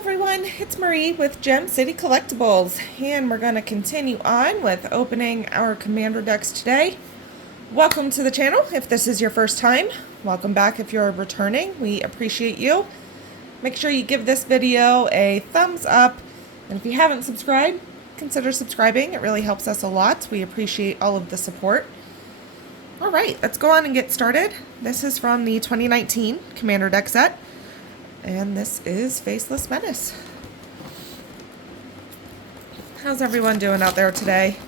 everyone, it's Marie with Gem City Collectibles, and we're going to continue on with opening our commander decks today. Welcome to the channel if this is your first time. Welcome back if you're returning. We appreciate you. Make sure you give this video a thumbs up, and if you haven't subscribed, consider subscribing. It really helps us a lot. We appreciate all of the support. Alright, let's go on and get started. This is from the 2019 commander deck set. And this is Faceless Menace. How's everyone doing out there today?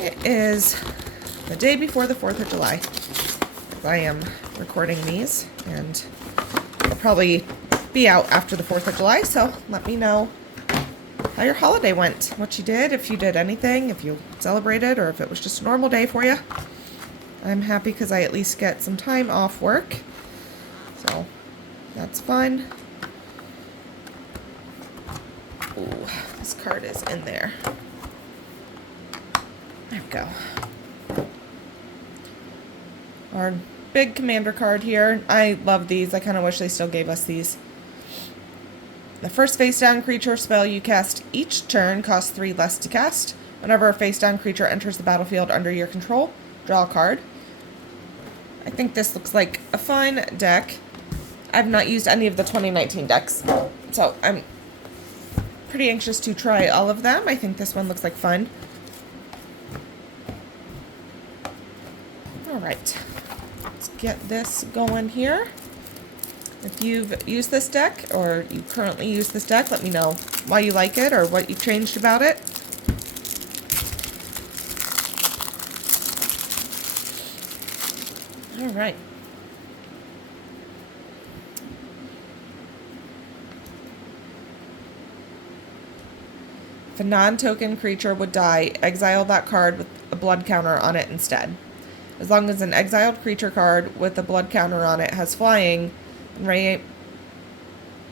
It is the day before the 4th of July. I am recording these, and I'll probably be out after the 4th of July, so let me know how your holiday went, what you did, if you did anything, if you celebrated, or if it was just a normal day for you. I'm happy because I at least get some time off work, so that's fun. Ooh, this card is in there. There we go. Our big commander card here. I love these. I kind of wish they still gave us these. The first face-down creature spell you cast each turn costs 3 less to cast. Whenever a face-down creature enters the battlefield under your control, draw a card. I think this looks like a fun deck. I've not used any of the 2019 decks, so I'm pretty anxious to try all of them. I think this one looks like fun. Alright, let's get this going here. If you've used this deck, or you currently use this deck, let me know why you like it or what you've changed about it. Alright. If a non-token creature would die, exile that card with a blood counter on it instead. As long as an exiled creature card with a blood counter on it has flying, and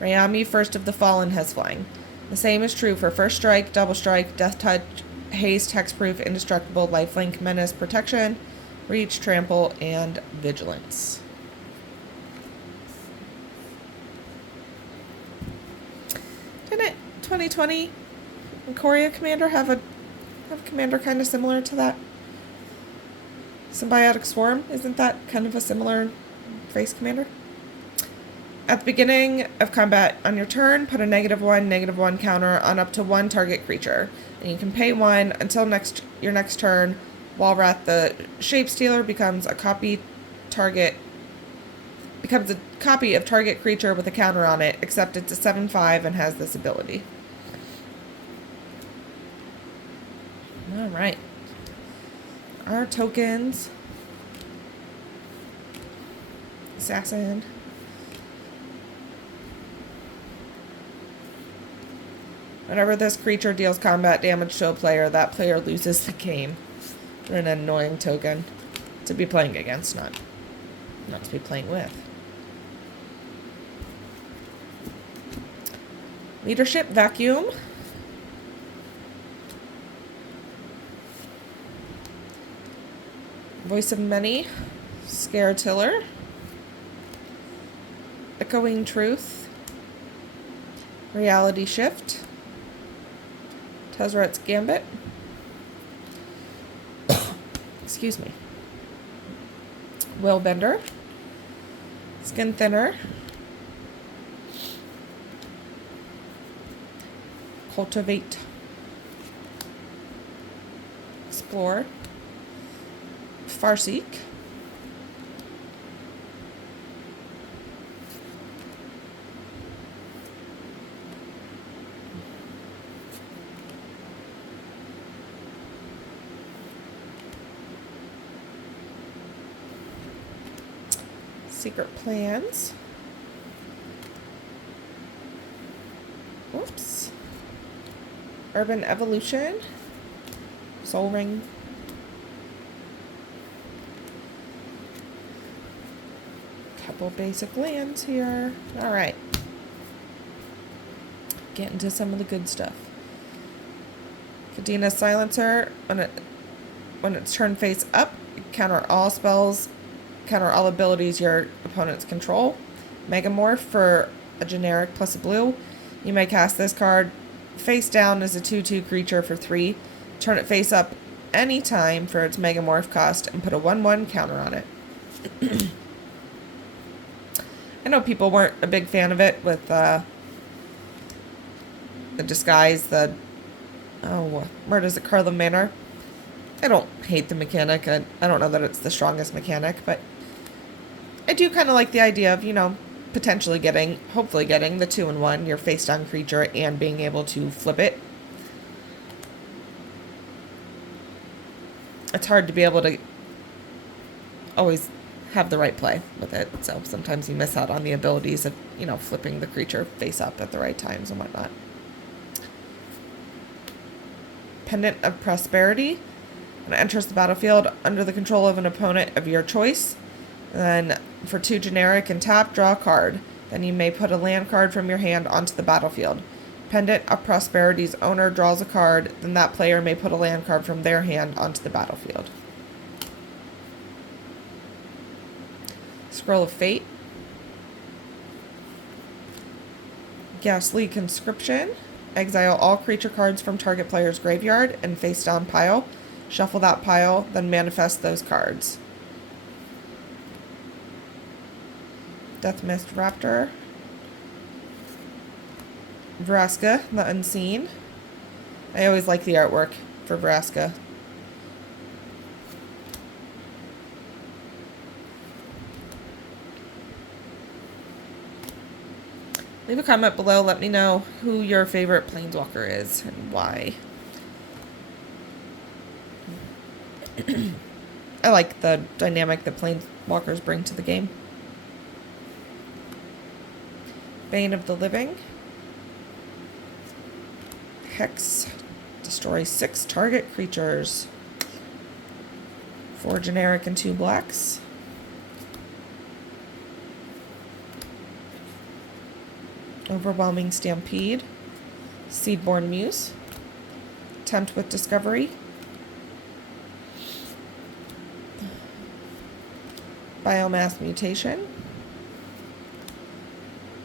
Rayami First of the Fallen has flying. The same is true for First Strike, Double Strike, Death Touch, Haste, Hexproof, Indestructible, Lifelink, Menace, Protection, Reach, Trample, and Vigilance. Didn't 2020 Korea Commander have a commander kind of similar to that? Symbiotic Swarm, isn't that kind of a similar face commander? At the beginning of combat on your turn, put a -1/-1 counter on up to 1 target creature. And you can pay 1 until your next turn. Walrath the Shapestealer becomes a copy of target creature with a counter on it, except it's a 7/5 and has this ability. Alright. Our tokens. Assassin. Whenever this creature deals combat damage to a player, that player loses the game. They're an annoying token to be playing against, not to be playing with. Leadership Vacuum. Voice of Many, Scare Tiller, Echoing Truth, Reality Shift, Tezzret's Gambit, excuse me, Willbender, Skin Thinner, Cultivate, Explore, Farseek, Secret Plans, whoops, Urban Evolution, Soul Ring, couple basic lands here. Alright. Get into some of the good stuff. Kadena Silencer, when it's turned face up, counter all spells, counter all abilities your opponents control. Megamorph for a generic plus a blue. You may cast this card face down as a 2/2 creature for 3. Turn it face up anytime for its Megamorph cost and put a 1/1 counter on it. I know people weren't a big fan of it with the disguise, where does it, Carlin Manor? I don't hate the mechanic. I don't know that it's the strongest mechanic, but I do kind of like the idea of, potentially hopefully getting the 2-in-1, your face down creature, and being able to flip it. It's hard to be able to always have the right play with it, so sometimes you miss out on the abilities of, flipping the creature face up at the right times and whatnot. Pendant of Prosperity. When it enters the battlefield under the control of an opponent of your choice, then for 2 generic and tap, draw a card. Then you may put a land card from your hand onto the battlefield. Pendant of Prosperity's owner draws a card, then that player may put a land card from their hand onto the battlefield. Scroll of Fate. Ghastly Conscription. Exile all creature cards from target player's graveyard and face down pile. Shuffle that pile, then manifest those cards. Deathmist Raptor. Vraska, the Unseen. I always like the artwork for Vraska. Leave a comment below. Let me know who your favorite Planeswalker is and why. I like the dynamic that Planeswalkers bring to the game. Bane of the Living. Hex. Destroy 6 target creatures. 4 generic and 2 blacks. Overwhelming Stampede. Seedborn Muse. Tempt with Discovery. Biomass Mutation.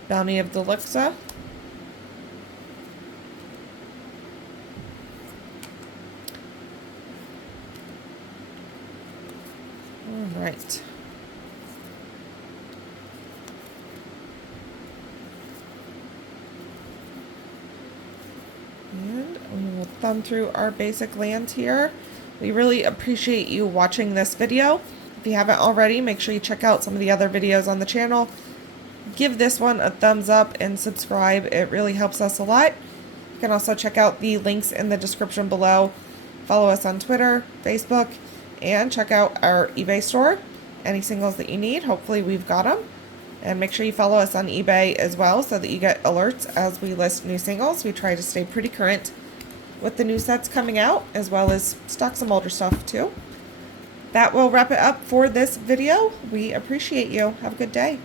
Bounty of the Luxa. All right. And we will thumb through our basic lands here. We really appreciate you watching this video. If you haven't already, make sure you check out some of the other videos on the channel. Give this one a thumbs up and subscribe. It really helps us a lot. You can also check out the links in the description below. Follow us on Twitter, Facebook, and check out our eBay store. Any singles that you need, hopefully we've got them. And make sure you follow us on eBay as well so that you get alerts as we list new singles. We try to stay pretty current with the new sets coming out, as well as stock some older stuff too. That will wrap it up for this video. We appreciate you. Have a good day.